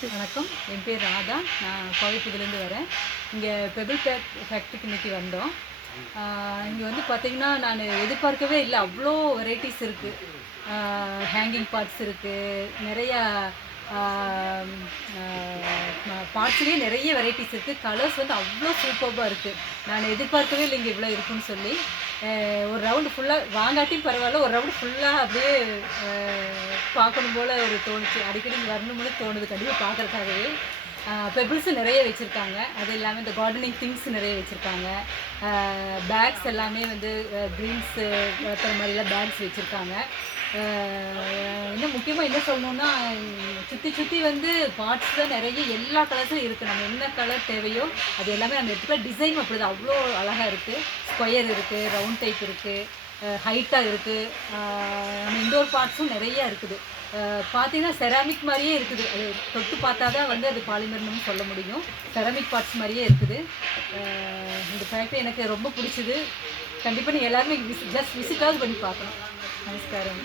வணக்கம். என் பேர் ராதா. நான் கோயம்புத்தூர்லேருந்து வரேன். இங்கே பெபிள் ஃபேக்ட்ரிக்கு இன்றைக்கி வந்தோம். இங்கே வந்து பார்த்திங்கன்னா, நான் எதிர்பார்க்கவே இல்லை, அவ்வளோ வெரைட்டிஸ் இருக்குது. ஹேங்கிங் பார்ட்ஸ் இருக்குது, நிறையா பார்ட்ஸ்லேயே நிறைய வெரைட்டிஸ் இருக்குது. கலர்ஸ் வந்து அவ்வளோ சூப்பர்பாக இருக்குது. நான் எதிர்பார்க்கவே இல்லை இங்கே இவ்வளோ இருக்குன்னு சொல்லி. ஒரு ரவுண்டு ஃபுல்லாக வாங்காட்டியும் பரவாயில்ல, ஒரு ரவுண்டு ஃபுல்லாக அப்படியே பார்க்கணும் போல் ஒரு தோணுச்சு. அடிக்கடி இங்கே வரணும்னு தோணுது கண்டிப்பாக பார்க்குறதுக்காகவே. பெபிள்ஸும் நிறைய வச்சுருக்காங்க. அது இல்லாமல் இந்த கார்டனிங் திங்ஸ் நிறைய வச்சுருக்காங்க. பேக்ஸ் எல்லாமே வந்து க்ரீன்ஸு வளர்த்துற மாதிரிலாம் பேக்ஸ் வச்சுருக்காங்க. இன்னும் முக்கியமாக என்ன சொல்லணுன்னா, சுற்றி வந்து பார்ட்ஸ் தான் நிறைய, எல்லா கலர்ஸும் இருக்குது. நம்ம என்ன கலர் தேவையோ அது எல்லாமே நம்ம எடுத்துக்கலாம். டிசைன் அப்படி தான் அவ்வளோ அழகாக இருக்குது. ஸ்கொயர் இருக்குது, ரவுண்ட் டைப் இருக்குது, ஹைட்டாக இருக்குது. நம்ம இண்டோர் பார்ட்ஸும் நிறையா இருக்குது. பார்த்தீங்கன்னா செராமிக் மாதிரியே இருக்குது. அது தொட்டு பார்த்தா தான் வந்து அது பாலிமர்னு சொல்ல முடியும். செராமிக் பார்ட்ஸ் மாதிரியே இருக்குது. இந்த ஃபேக்ட்ரி எனக்கு ரொம்ப பிடிச்சிது. கண்டிப்பாக நீங்கள் எல்லாருமே ஜஸ்ட் விசிட்டாவது பண்ணி பார்க்கணும். நமஸ்காரம்.